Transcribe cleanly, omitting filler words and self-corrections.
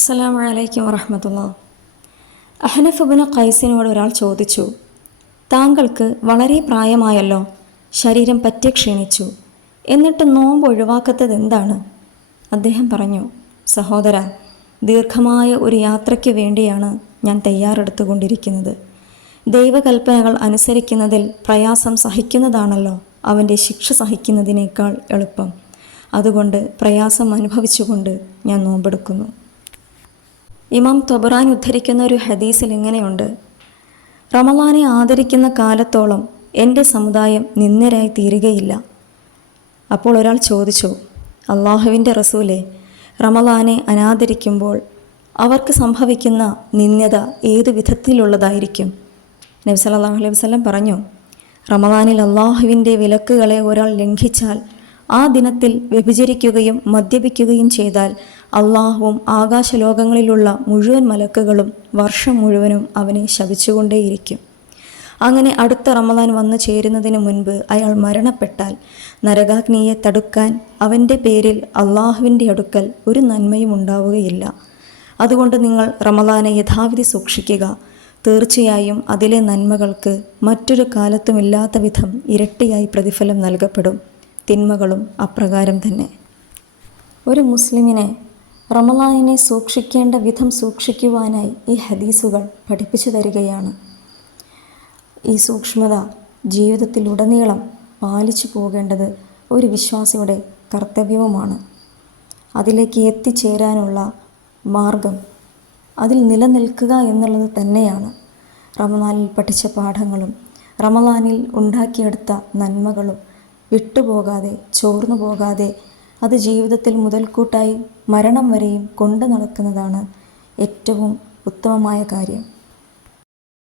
അസ്സലാമു അലൈക്കും വറഹ്മത്തുള്ളാഹി. അഹ്നഫ് ഇബ്നു ഖൈസിനോട് ഒരാൾ ചോദിച്ചു, താങ്കൾക്ക് വളരെ പ്രായമായല്ലോ, ശരീരം പറ്റെ ക്ഷീണിച്ചു, എന്നിട്ട് നോമ്പ് ഒഴിവാക്കാത്തത് എന്താണ്? അദ്ദേഹം പറഞ്ഞു, സഹോദര, ദീർഘമായ ഒരു യാത്രയ്ക്ക് വേണ്ടിയാണ് ഞാൻ തയ്യാറെടുത്തുകൊണ്ടിരിക്കുന്നത്. ദൈവകൽപ്പനകൾ അനുസരിക്കുന്നതിൽ പ്രയാസം സഹിക്കുന്നതാണല്ലോ അവൻ്റെ ശിക്ഷ സഹിക്കുന്നതിനേക്കാൾ എളുപ്പം. അതുകൊണ്ട് പ്രയാസം അനുഭവിച്ചുകൊണ്ട് ഞാൻ നോമ്പെടുക്കുന്നു. ഇമാം ത്വബറാനി ഉദ്ധരിക്കുന്ന ഒരു ഹദീസിൽ ഇങ്ങനെയുണ്ട്, റമളാനെ ആദരിക്കുന്ന കാലത്തോളം എൻ്റെ സമുദായം നിന്ദരായി തീരുകയില്ല. അപ്പോൾ ഒരാൾ ചോദിച്ചു, അള്ളാഹുവിൻ്റെ റസൂലെ, റമളാനെ അനാദരിക്കുമ്പോൾ അവർക്ക് സംഭവിക്കുന്ന നിന്ദ്യത ഏതു വിധത്തിലുള്ളതായിരിക്കും? നബി സല്ലല്ലാഹു അലൈഹി വസല്ലം പറഞ്ഞു, റമളാനിൽ അള്ളാഹുവിൻ്റെ വിലക്കുകളെ ഒരാൾ ലംഘിച്ചാൽ, ആ ദിനത്തിൽ വ്യഭിചരിക്കുകയും മദ്യപിക്കുകയും ചെയ്താൽ അള്ളാഹുവും ആകാശലോകങ്ങളിലുള്ള മുഴുവൻ മലക്കുകളും വർഷം മുഴുവനും അവനെ ശപിച്ചുകൊണ്ടേയിരിക്കും. അങ്ങനെ അടുത്ത റമളാൻ വന്നു ചേരുന്നതിന് മുൻപ് അയാൾ മരണപ്പെട്ടാൽ നരകാഗ്നിയെ തടുക്കാൻ അവൻ്റെ പേരിൽ അള്ളാഹുവിൻ്റെ അടുക്കൽ ഒരു നന്മയും ഉണ്ടാവുകയില്ല. അതുകൊണ്ട് നിങ്ങൾ റമളാനെ യഥാവിധി സൂക്ഷിക്കുക. തീർച്ചയായും അതിലെ നന്മകൾക്ക് മറ്റൊരു കാലത്തുമില്ലാത്ത വിധം ഇരട്ടിയായി പ്രതിഫലം നൽകപ്പെടും. തിന്മകളും അപ്രകാരം തന്നെ. ഒരു മുസ്ലിമിനെ റമളാനിനെ സൂക്ഷിക്കേണ്ട വിധം സൂക്ഷിക്കുവാനായി ഈ ഹദീസുകൾ പഠിപ്പിച്ചു തരികയാണ്. ഈ സൂക്ഷ്മത ജീവിതത്തിലുടനീളം പാലിച്ചു പോകേണ്ടത് ഒരു വിശ്വാസിയുടെ കർത്തവ്യവുമാണ്. അതിലേക്ക് എത്തിച്ചേരാനുള്ള മാർഗം അതിൽ നിലനിൽക്കുക എന്നുള്ളത് തന്നെയാണ്. റമളാനിൽ പഠിച്ച പാഠങ്ങളും റമളാനിൽ ഉണ്ടാക്കിയെടുത്ത നന്മകളും വിട്ടുപോകാതെ, ചോർന്നു പോകാതെ അത് ജീവിതത്തിൽ മുതൽക്കൂട്ടായി മരണം വരെയും കൊണ്ടു നടക്കുന്നതാണ് ഏറ്റവും ഉത്തമമായ കാര്യം.